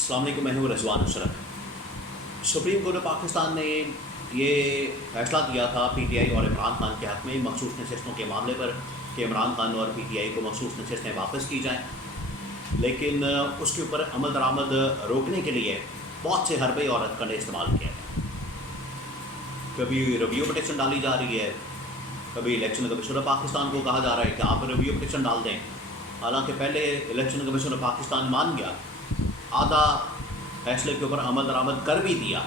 अस्सलाम वालेकुम, मैं हूँ Rizwan Ashraf. Supreme court of Pakistan ने ये फैसला दिया था PTI और इमरान खान के हक़ में मखसूस नशस्तों के मामले पर कि इमरान खान और PTI को मखसूस नशस्तें वापस की जाएँ, लेकिन उसके ऊपर अमल दरामद रोकने के लिए बहुत से हरबे और हथकंडे इस्तेमाल किए हैं। कभी रिव्यू पटिशन डाली जा रही है, कभी इलेक्शन कमीशन ऑफ पाकिस्तान को कहा जा रहा है कि आप रिव्यू पटिशन डाल दें। हालांकि पहले इलेक्शन कमीशन ऑफ पाकिस्तान मान गया, आधा फैसले के ऊपर अमल दरामद कर भी दिया।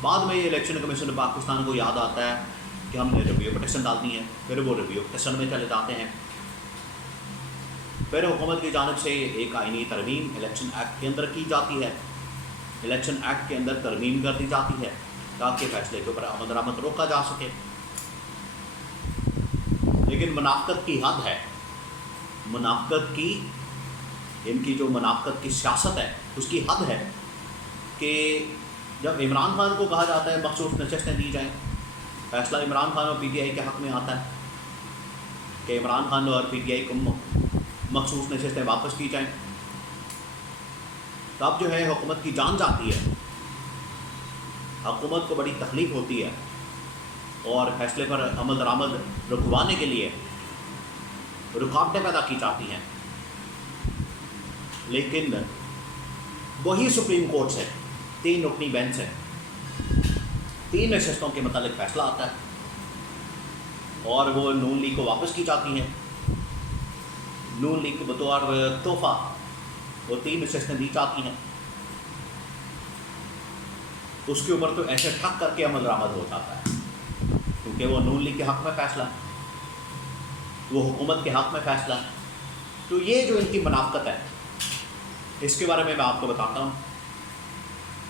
बाद में इलेक्शन कमीशन ऑफ पाकिस्तान को याद आता है कि हमने रिव्यू पटिशन डालनी है, फिर वो रिव्यू पटिशन में चले जाते हैं। फिर हुकूमत की जानिब से एक आईनी तरमीम इलेक्शन एक्ट के अंदर की जाती है, इलेक्शन एक्ट के अंदर तरमीम कर दी जाती है ताकि फैसले के ऊपर अमल दरामद रोका जा सके। लेकिन मुनाफ़क़त की हद है, मुनाफ़क़त की इनकी जो मुनाफ़क़त की सियासत है उसकी हद है कि जब इमरान खान को कहा जाता है मखसूस नशस्तें दी जाएँ, फैसला इमरान खान और PTI के हक़ में आता है कि इमरान खान और PTI को मखसूस नशस्तें वापस की जाएँ, तब जो है हुकूमत की जान जाती है, हुकूमत को बड़ी तकलीफ़ होती है और फैसले पर अमल दरामद रुकवाने के लिए रुकावटें पैदा की जाती हैं। लेकिन वही सुप्रीम कोर्ट से 3 रुकनी बेंच है, 3 नशस्तों के मतलब फैसला आता है और वो नून लीग को वापस की जाती हैं। नून लीग को बतौर तोहफ़ा वो 3 नशस्तें दी जाती हैं, उसके ऊपर तो ऐसे ठक करके अमल दरामद हो जाता है क्योंकि वो नून लीग के हक़ में फ़ैसला, वो हुकूमत के हक़ में फ़ैसला। तो ये जो इनकी मुनाफ़क़त है इसके बारे में मैं आपको बताता हूँ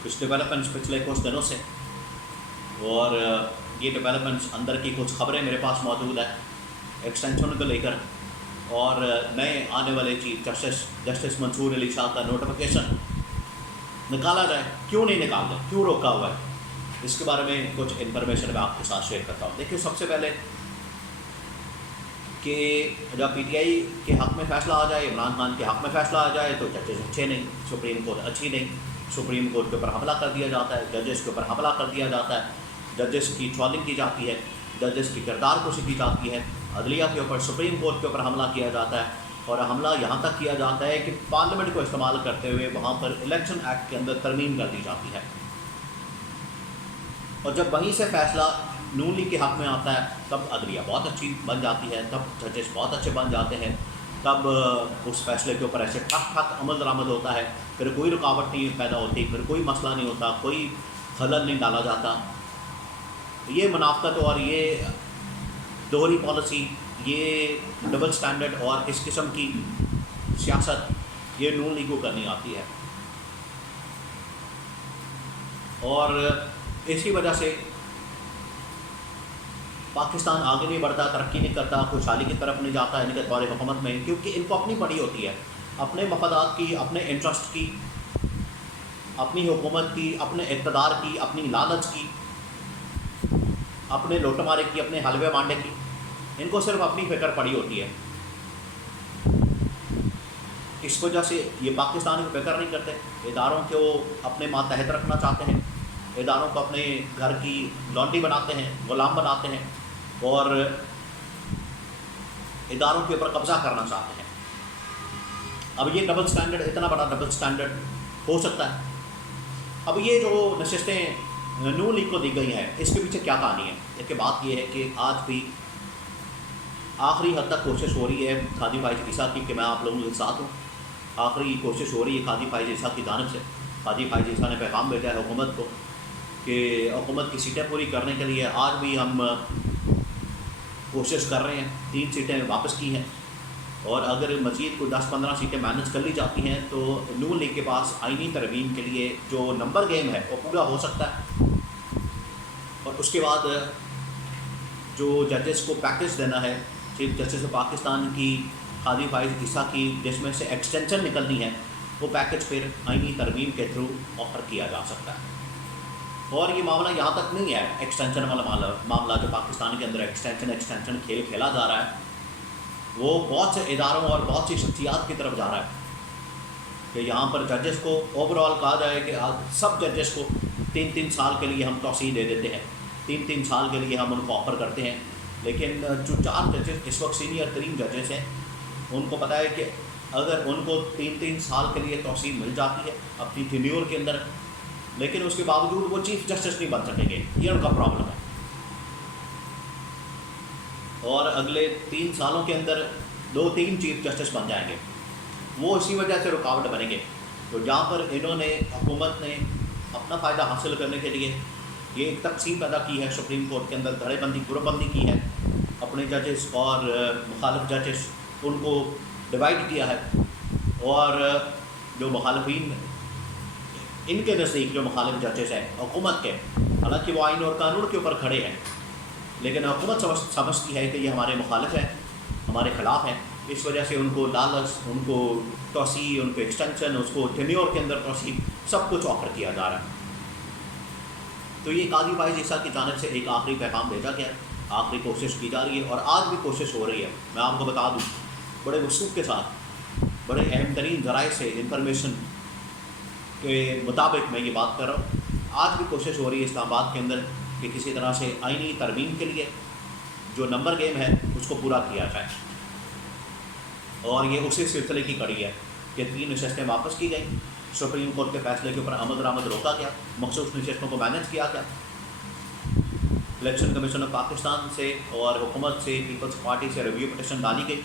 कुछ डेवलपमेंट्स पिछले कुछ दिनों से, और ये डेवलपमेंट्स अंदर की कुछ ख़बरें मेरे पास मौजूद है एक्सटेंशन को लेकर, और नए आने वाले चीफ जस्टिस मंसूर अली शाह का नोटिफिकेशन निकाला जाए, क्यों नहीं निकाल दें, क्यों रोका हुआ है, इसके बारे में कुछ इन्फॉर्मेशन मैं आपके साथ शेयर करता हूँ। देखिए, सबसे पहले कि जब PTI के हक़ में फ़ैसला आ जाए, इमरान खान के हक़ में फ़ैसला आ जाए तो जजेस अच्छे नहीं, सुप्रीम कोर्ट अच्छी नहीं, सुप्रीम कोर्ट के ऊपर हमला कर दिया जाता है, जजेस के ऊपर हमला कर दिया जाता है, जजेस की ट्रोलिंग की जाती है, जजेस की किरदार कोशी की जाती है, अदलिया के ऊपर, सुप्रीम कोर्ट के ऊपर हमला किया जाता है, और हमला यहाँ तक किया जाता है कि पार्लियामेंट को इस्तेमाल करते हुए वहाँ पर इलेक्शन एक्ट के अंदर तरमीम कर दी जाती है। और जब वहीं से फ़ैसला नून लीग के हक़ में आता है तब अदलिया बहुत अच्छी बन जाती है, तब जजेस बहुत अच्छे बन जाते हैं, तब उस फैसले के ऊपर ऐसे ठक अमल दरामद होता है, फिर कोई रुकावट नहीं पैदा होती, फिर कोई मसला नहीं होता, कोई खलल नहीं डाला जाता। ये मुनाफ़क़त और ये दोहरी पॉलिसी, ये डबल स्टैंडर्ड और इस किस्म की सियासत ये नून लीग को करनी आती है, और इसी वजह से पाकिस्तान आगे नहीं बढ़ता, तरक्की नहीं करता, खुशहाली की तरफ नहीं जाता इनके दौरे हुकूमत में, क्योंकि इनको अपनी पड़ी होती है, अपने मफादात की, अपने इंटरेस्ट की, अपनी हुकूमत की, अपने इक़्तिदार की, अपनी लालच की, अपने लोटमारे की, अपने हलवे मांडे की, इनको सिर्फ अपनी फ़िक्र पड़ी होती है। इस वजह से ये पाकिस्तान की फ़िक्र नहीं करते, इदारों को अपने मातहत रखना चाहते हैं, इदारों को अपने घर की लॉन्ड्री बनाते हैं, ग़ुलाम बनाते हैं, और इदारों के ऊपर कब्ज़ा करना चाहते हैं। अब ये डबल स्टैंडर्ड, इतना बड़ा डबल स्टैंडर्ड हो सकता है। अब ये जो नशस्तें नून लीग को दी गई हैं, इसके पीछे क्या कहानी है? देखिए, बात ये है कि आज भी आखिरी हद तक कोशिश हो रही है काजी फाइज़ ईसा की कि मैं आप लोगों के साथ हूँ। आखिरी कोशिश हो रही है काजी फाइज़ ईसा की जानिब से। काजी फाइज़ ईसा ने पैगाम भेजा है हुकूमत को कि हुकूमत की सीटें पूरी करने के लिए आज भी हम कोशिश कर रहे हैं, 3 सीटें वापस की हैं, और अगर मज़ीद को 10-15 सीटें मैनेज कर ली जाती हैं तो नून लीग के पास आईनी तरमीम के लिए जो नंबर गेम है वो पूरा हो सकता है। और उसके बाद जो जजेस को पैकेज देना है, चीफ जस्टिस ऑफ पाकिस्तान की काजी फाइज़ ईसा की, जिसमें से एक्सटेंशन निकलनी है, वो पैकेज फिर आईनी तरमीम के थ्रू ऑफ़र किया जा सकता है। और ये मामला यहाँ तक नहीं है, एक्सटेंशन वाला मामला जो पाकिस्तान के अंदर एक्सटेंशन खेल खेला जा रहा है, वो बहुत से इदारों और बहुत सी शख्सियात की तरफ जा रहा है। کہ یہاں پر ججز کو اوور آل کہا جائے کہ سب ججز کو 3 سال کے لیے ہم توسیع دے دیتے ہیں، 3 سال کے لیے ہم ان کو آفر کرتے ہیں، لیکن جو 4 ججز اس وقت سینئر ترین ججز ہیں ان کو پتہ ہے کہ اگر ان کو 3 سال کے لیے توسیع مل جاتی ہے اپنی ٹینیور کے اندر، لیکن اس کے باوجود وہ چیف جسٹس نہیں بن سکیں گے، یہ ان کا پرابلم ہے، اور اگلے 3 سالوں کے اندر 2-3 چیف جسٹس بن جائیں گے، وہ اسی وجہ سے رکاوٹ بنیں گے۔ تو جہاں پر انہوں نے حکومت نے اپنا فائدہ حاصل کرنے کے لیے یہ ایک تقسیم پیدا کی ہے سپریم کورٹ کے اندر، دھڑے بندی گروپ بندی کی ہے، اپنے ججز اور مخالف ججز ان کو ڈیوائڈ کیا ہے، اور جو مخالفین ان کے نزدیک جو مخالف ججز ہیں حکومت کے، حالانکہ وہ آئین اور قانون کے اوپر کھڑے ہیں، لیکن حکومت سمجھتی ہے کہ یہ ہمارے مخالف ہیں، ہمارے خلاف ہیں، اس وجہ سے ان کو لالچ، ان کو توسیع، ان کو ایکسٹینشن، اس کو ٹینیور کے اندر توسیع، سب کچھ آفر کیا جا رہا ہے۔ تو یہ قاضی فائز عیسیٰ کی جانب سے ایک آخری پیغام بھیجا گیا، آخری کوشش کی جا رہی ہے، اور آج بھی کوشش ہو رہی ہے۔ میں آپ کو بتا دوں بڑے وثوق کے ساتھ، بڑے اہم ترین ذرائع سے انفارمیشن کے مطابق میں یہ بات کر رہا ہوں، آج بھی کوشش ہو رہی ہے اسلام آباد کے اندر کہ کسی طرح سے آئینی ترمیم کے لیے جو نمبر گیم ہے اس کو پورا کیا جائے، اور یہ اسی سلسلے کی کڑی ہے کہ 3 نشستیں واپس کی گئیں، سپریم کورٹ کے فیصلے کے اوپر عمل درآمد روکا گیا، مخصوص نشستوں کو مینیج کیا گیا، الیکشن کمیشن آف پاکستان سے اور حکومت سے، پیپلز پارٹی سے ریویو پٹیشن ڈالی گئی،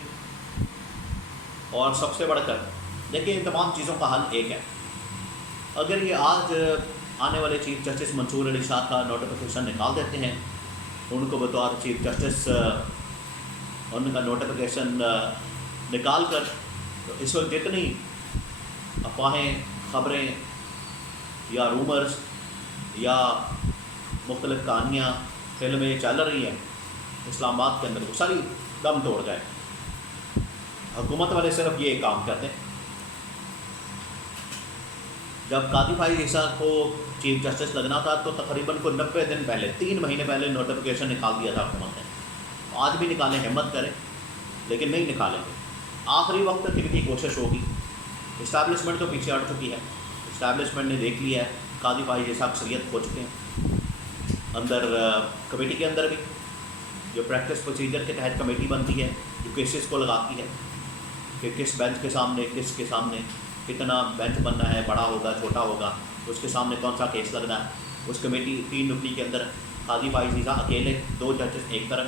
اور سب سے بڑھ کر دیکھیں ان تمام چیزوں کا حل ایک ہے۔ اگر یہ آج آنے والے چیف جسٹس منصور علی شاہ کا نوٹیفیکیشن نکال دیتے ہیں، ان کو بطور چیف جسٹس ان کا نوٹیفیکیشن نکال کر، تو اس وقت جتنی افواہیں، خبریں یا رومرز یا مختلف کہانیاں، فلمیں چل رہی ہیں اسلام آباد کے اندر، وہ ساری دم توڑ جائے۔ حکومت والے صرف یہ کام کرتے ہیں۔ جب قاضی فائز عیسیٰ کو چیف جسٹس لگنا تھا تو تقریباً کو 90 دن پہلے، 3 مہینے پہلے نوٹیفیکیشن نکال دیا تھا حکومت نے۔ آج بھی نکالیں، ہمت کریں، لیکن نہیں نکالیں گے، آخری وقت تک ان کی کوشش ہوگی۔ اسٹیبلشمنٹ تو پیچھے ہٹ چکی ہے، اسٹیبلشمنٹ نے دیکھ لیا ہے قاضی فائز عیسیٰ اکثریت ہو چکے ہیں اندر کمیٹی کے اندر بھی، جو پریکٹس پروسیجر کے تحت کمیٹی بنتی ہے، جو کیسز کو لگاتی ہے کہ کس بینچ کے سامنے، کس کے سامنے کتنا بینچ بننا ہے، بڑا ہوگا چھوٹا ہوگا، اس کے سامنے کون سا کیس لگنا ہے، اس کمیٹی 3 رکنی کے اندر قاضی فائز عیسیٰ اکیلے، 2 ججز ایک طرف،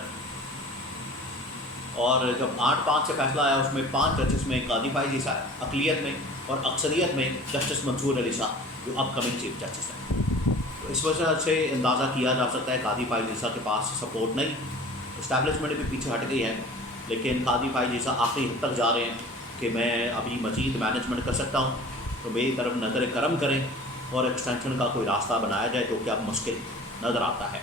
اور جب 8-5 سے فیصلہ آیا اس میں 5 ججز میں قاضی فائز عیسیٰ اقلیت میں، اور اکثریت میں جسٹس منصور علی شاہ جو اپ کمنگ چیف جسٹس ہیں۔ تو اس وجہ سے اندازہ کیا جا سکتا ہے قاضی فائز عیسیٰ کے پاس سپورٹ نہیں، اسٹیبلشمنٹ بھی پیچھے ہٹ گئی ہے، لیکن قاضی فائز عیسیٰ آخری حد تک جا رہے ہیں کہ میں ابھی مزید مینجمنٹ کر سکتا ہوں، تو میری طرف نظر کرم کریں اور ایکسٹینشن کا کوئی راستہ بنایا جائے، جو کہ اب مشکل نظر آتا ہے۔